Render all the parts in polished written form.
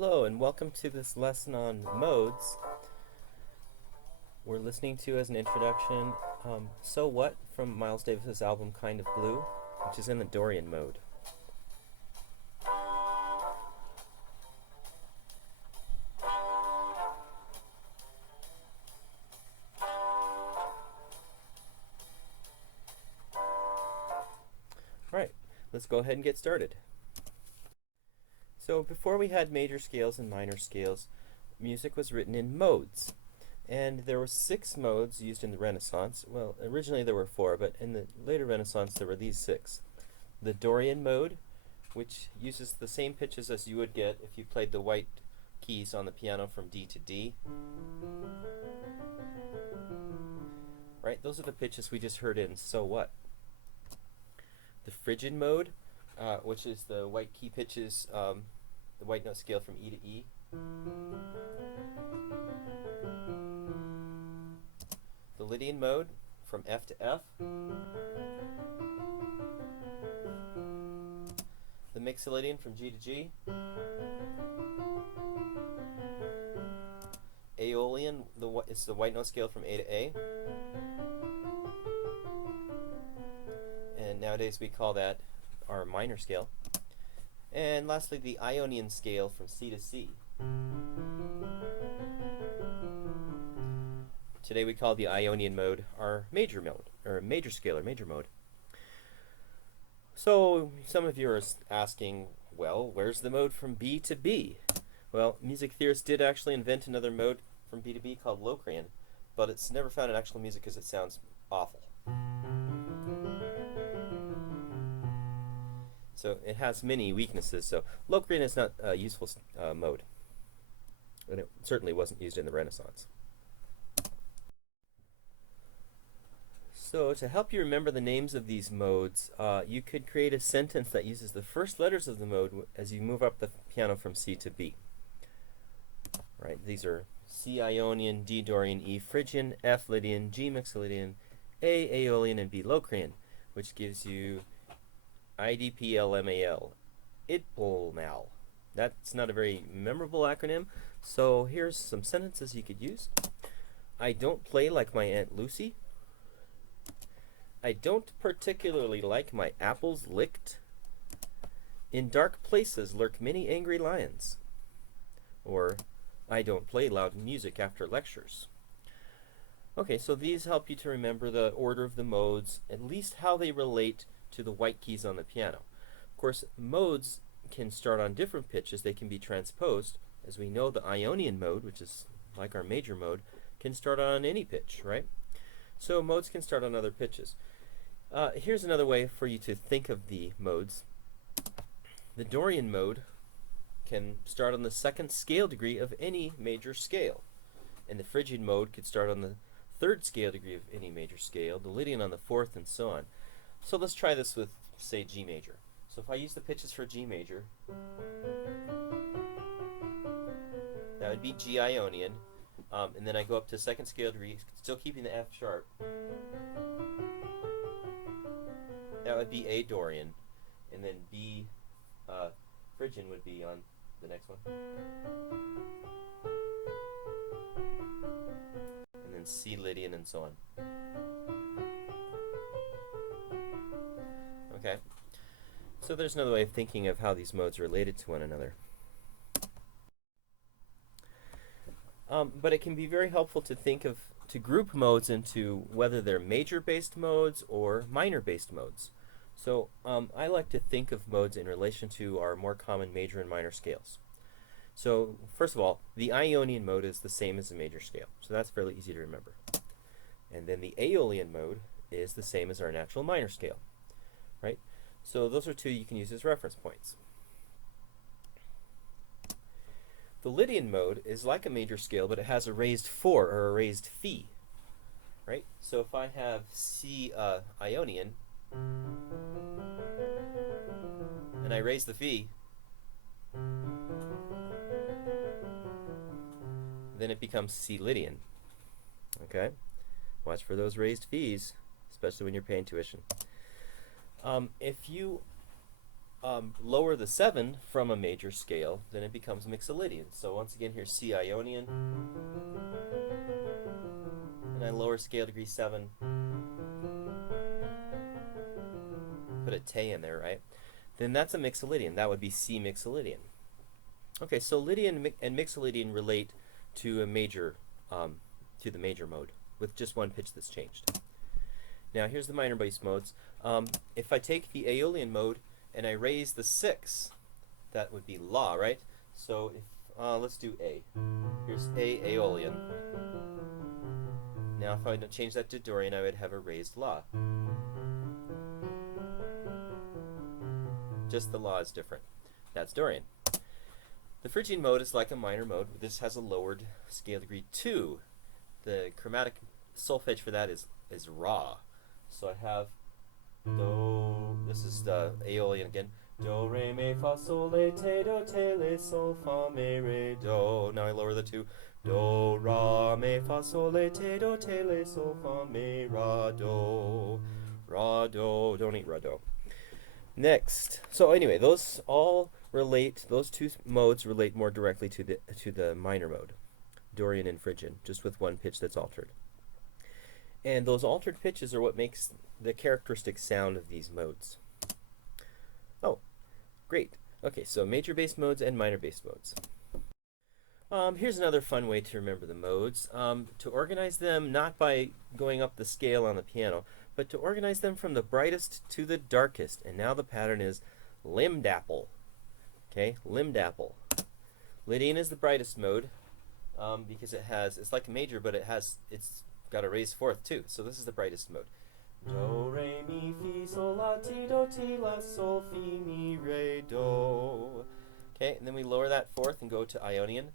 Hello and welcome to this lesson on modes. We're listening to as an introduction So What from Miles Davis's album Kind of Blue, which is in the Dorian mode. Alright, let's go ahead and get started. So before we had major scales and minor scales, music was written in modes. And there were 6 modes used in the Renaissance. Well, originally there were 4, but in the later Renaissance there were these 6. The Dorian mode, which uses the same pitches as you would get if you played the white keys on the piano from D to D. Right, those are the pitches we just heard in So What. The Phrygian mode, which is the white key pitches, the white note scale from E to E. The Lydian mode, from F to F. The Mixolydian, from G to G. Aeolian is the white note scale from A to A. And nowadays we call that our minor scale. And lastly, the Ionian scale from C to C. Today we call the Ionian mode our major mode, or major scale, or major mode. So some of you are asking, well, where's the mode from B to B? Well, music theorists did actually invent another mode from B to B called Locrian, but it's never found in actual music because it sounds awful. So it has many weaknesses, so Locrian is not a useful mode. And it certainly wasn't used in the Renaissance. So to help you remember the names of these modes, you could create a sentence that uses the first letters of the mode as you move up the piano from C to B. Right, these are C Ionian, D Dorian, E Phrygian, F Lydian, G Mixolydian, A Aeolian, and B Locrian, which gives you IDPLMAL, IDPLMAL. That's not a very memorable acronym, so here's some sentences you could use. I don't play like my Aunt Lucy. I don't particularly like my apples licked. In dark places lurk many angry lions. Or, I don't play loud music after lectures. Okay, so these help you to remember the order of the modes, at least how they relate to the white keys on the piano. Of course, modes can start on different pitches. They can be transposed. As we know, the Ionian mode, which is like our major mode, can start on any pitch, right? So modes can start on other pitches. Here's another way for you to think of the modes. The Dorian mode can start on the 2nd scale degree of any major scale. And the Phrygian mode could start on the 3rd scale degree of any major scale, the Lydian on the 4th, and so on. So let's try this with, say, G major. So if I use the pitches for G major, that would be G Ionian. And then I go up to 2nd scale degree, still keeping the F sharp. That would be A Dorian. And then B Phrygian would be on the next one. And then C Lydian, and so on. Okay, so there's another way of thinking of how these modes are related to one another. But it can be very helpful to group modes into whether they're major-based modes or minor-based modes. So I like to think of modes in relation to our more common major and minor scales. So first of all, the Ionian mode is the same as the major scale, so that's fairly easy to remember. And then the Aeolian mode is the same as our natural minor scale. Right? So those are 2 you can use as reference points. The Lydian mode is like a major scale, but it has a raised 4 or a raised phi. Right? So if I have C Ionian and I raise the phi, then it becomes C Lydian. Okay? Watch for those raised phis, especially when you're paying tuition. If you lower the 7 from a major scale, then it becomes Mixolydian. So once again, here's C Ionian, and I lower scale degree 7, put a Te in there, right? Then that's a Mixolydian. That would be C Mixolydian. Okay, so Lydian and Mixolydian relate to a major, to the major mode, with just one pitch that's changed. Now here's the minor bass modes. If I take the Aeolian mode and I raise the 6, that would be La, right? So if, let's do A. Here's A Aeolian. Now if I change that to Dorian, I would have a raised La. Just the La is different. That's Dorian. The Phrygian mode is like a minor mode. This has a lowered scale degree 2. The chromatic solfege for that is Ra. So I have Do, this is the Aeolian again. Do, re, mi, fa, sol, la, te, do, te, le, sol, fa, mi, re, do. Now I lower the 2. Do, ra, mi, fa, sol, la, te, do, te, le, sol, fa, mi, ra, do. Ra, do. Don't eat ra, do. Next. So anyway, those all relate, those two modes relate more directly to the minor mode, Dorian and Phrygian, just with one pitch that's altered. And those altered pitches are what makes the characteristic sound of these modes. Oh, great. Okay, so major bass modes and minor bass modes. Here's another fun way to remember the modes. To organize them not by going up the scale on the piano, but to organize them from the brightest to the darkest. And now the pattern is limb dapple. Okay, limb dapple. Lydian is the brightest mode because it's like a major, but it's got a raised fourth too. So this is the brightest mode. Do, re, mi, fi, sol, la, ti, do, ti, la, sol, fi, mi, re, do. Okay, and then we lower that fourth and go to Ionian.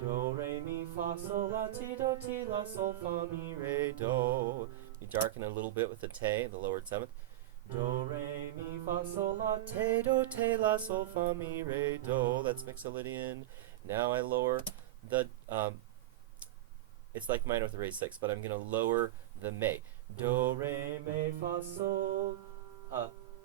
Do, re, mi, fa, sol, la, ti, do, ti, la, sol, fa, mi, re, do. You darken a little bit with the te, the lowered seventh. Do, re, mi, fa, sol, la, te, do, te, la, sol, fa, mi, re, do. That's Mixolydian. Now I lower the, it's like minor with a raised 6, but I'm going to lower the me. Do, re, mi, fa, sol,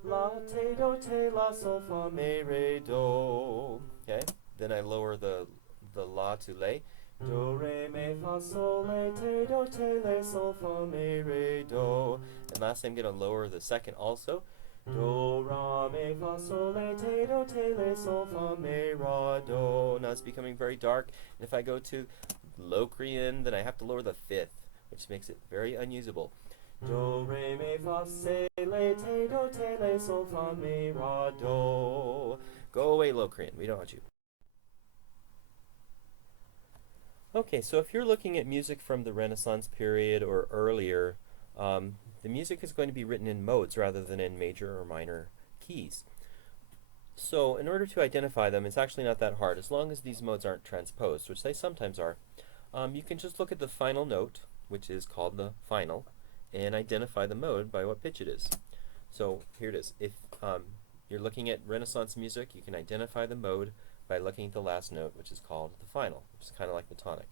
la, te, do, te, la, sol, fa, mi, re, do. Okay, then I lower the la to le. Do, re, mi, fa, sol, la, te, do, te, la, sol, fa, mi, re, do. And lastly, I'm going to lower the second also. Do, ra, mi, fa, sol, la, te, do, te, la, sol, fa, mi, ra, do. Now it's becoming very dark. And if I go to Locrian, then I have to lower the 5th, which makes it very unusable. Do, re, mi, fa, se, la, te, do, te, la, sol, fa, mi, ra, do. Go away, Locrian. We don't want you. Okay, so if you're looking at music from the Renaissance period or earlier, the music is going to be written in modes rather than in major or minor keys. So in order to identify them, it's actually not that hard, as long as these modes aren't transposed, which they sometimes are. You can just look at the final note, which is called the final, and identify the mode by what pitch it is. So here it is. If you're looking at Renaissance music, you can identify the mode by looking at the last note, which is called the final, which is kind of like the tonic.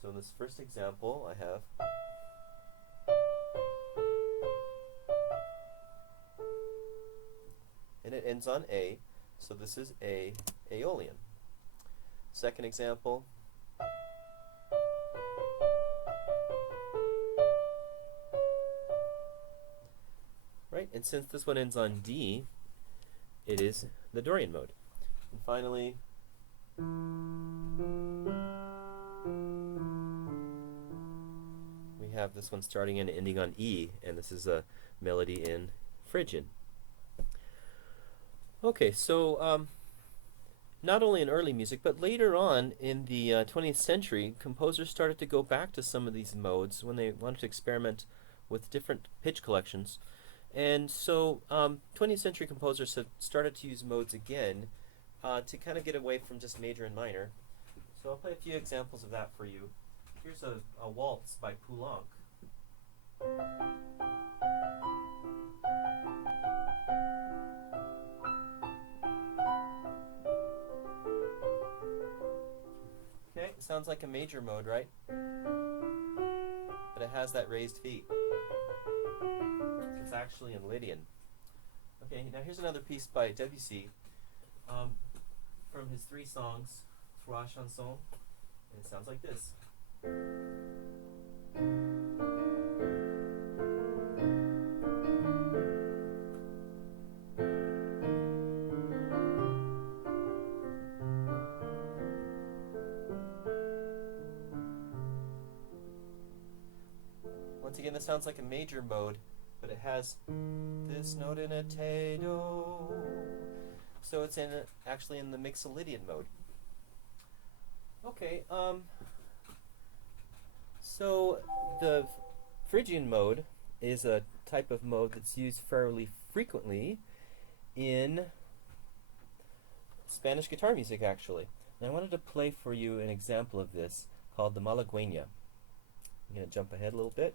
So in this first example, I have and it ends on A, so this is A Aeolian. Second example, right, and since this one ends on D, it is the Dorian mode. And finally, we have this one starting and ending on E, and this is a melody in Phrygian. Okay, so not only in early music, but later on in the 20th century, composers started to go back to some of these modes when they wanted to experiment with different pitch collections. And so 20th century composers have started to use modes again to kind of get away from just major and minor. So I'll play a few examples of that for you. Here's a waltz by Poulenc. Okay, it sounds like a major mode, right? But it has that raised feet. It's actually in Lydian. Okay, now here's another piece by Debussy from his 3 songs, Trois Chansons, and it sounds like this. Once again, this sounds like a major mode, but it has this note in a te-do, so it's actually in the Mixolydian mode. Okay, so the Phrygian mode is a type of mode that's used fairly frequently in Spanish guitar music, actually. And I wanted to play for you an example of this called the Malagueña. I'm going to jump ahead a little bit.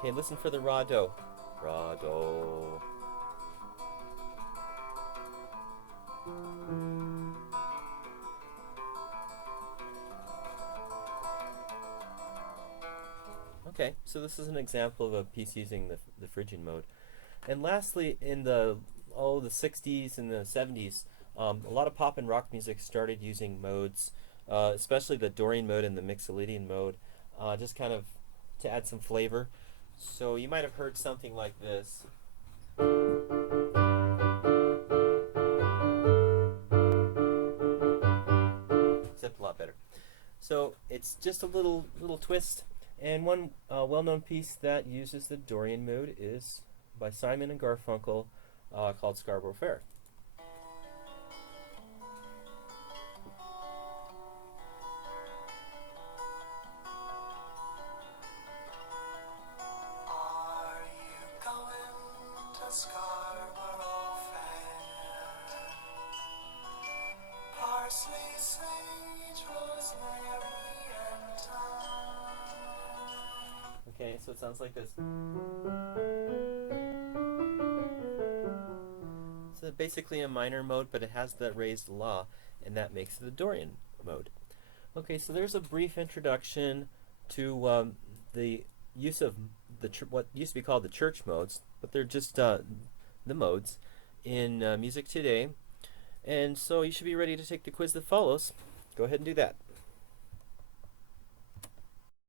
Okay, listen for the raw do. Raw do. Okay, so this is an example of a piece using the Phrygian mode. And lastly, in the 60s and the 70s, a lot of pop and rock music started using modes, especially the Dorian mode and the Mixolydian mode, just kind of to add some flavor. So you might have heard something like this. Except a lot better. So it's just a little twist. And one well-known piece that uses the Dorian mode is by Simon and Garfunkel, called Scarborough Fair. Scarborough Fair. Parsley, sage, rosemary, and thyme. Okay, so it sounds like this. So basically a minor mode, but it has that raised la, and that makes it the Dorian mode. Okay, so there's a brief introduction to the use of what used to be called the church modes, but they're just the modes in music today. And so you should be ready to take the quiz that follows. Go ahead and do that.